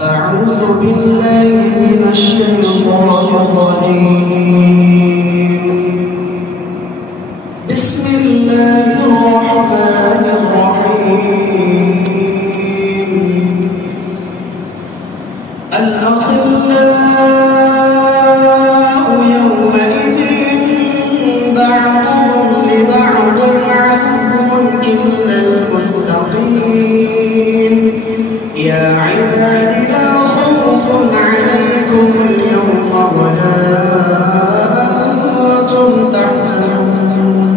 أعوذ بالله من الشيطان الرجيم. بسم الله الرحمن الرحيم. الأخلاء يومئذ بعضهم لبعض عدو إلا المتقين. يا عباد لا خوف عليكم اليوم ولا أنتم تحزنون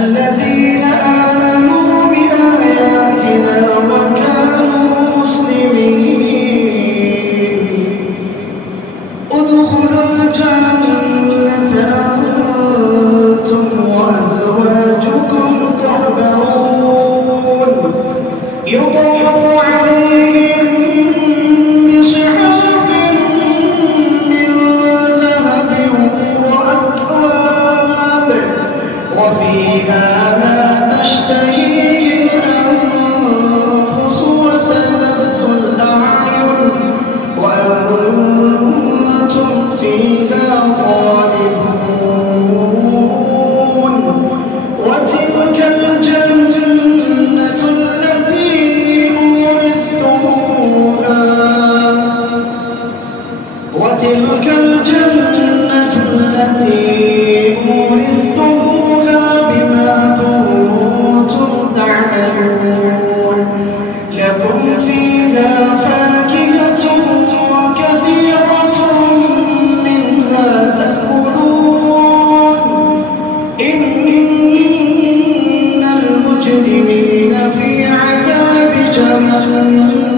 الذين آمنوا بآياتنا وكانوا مسلمين ادخلوا الجنة أنتم وأزواجكم تحبرون يطاف عليهم بصحف من ذهب وأكواب وفيها ما تشتهيه الأنفس وتلذ الأعين وأنتم فيها خالدون. وتلك الجنة التي أورثتموها بما كنتم تعملون لكم فيها فاكهة وكثيرة منها تأكلون إن المجرمين في عذاب جهنم